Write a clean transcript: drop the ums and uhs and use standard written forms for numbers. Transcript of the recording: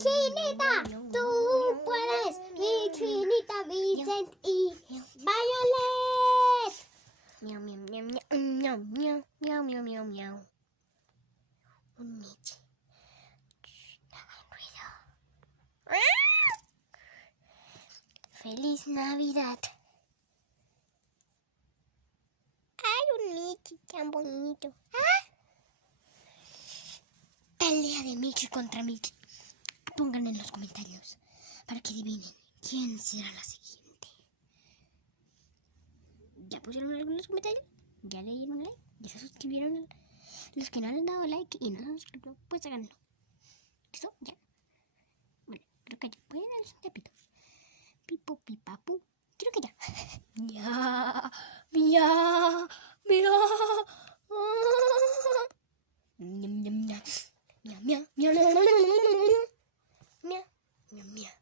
Chinita, tú puedes. Mi Chinita, Vicent y Violet. Miau, miau, miau, miau, miau, miau, miau, miau, miau. Un Michi. No hagan ruido. ¡Feliz Navidad! ¡Ay, un Michi tan bonito! ¡Ah! Pelea de Michi contra Michi. Pongan en los comentarios para que adivinen quién será la siguiente. ¿Ya pusieron algo en los comentarios? ¿Ya le dieron like? ¿Ya se suscribieron? Los que no le han dado like y no se han suscrito, pues háganlo. ¿Listo? ¿Ya? Bueno, creo que ya. Pueden darles un tapito. Pipo, pipapu. Creo que ya. Ya. Mia. Mia. Miau, miau, miau. Miau, miau, miau. Miau, miau, miau.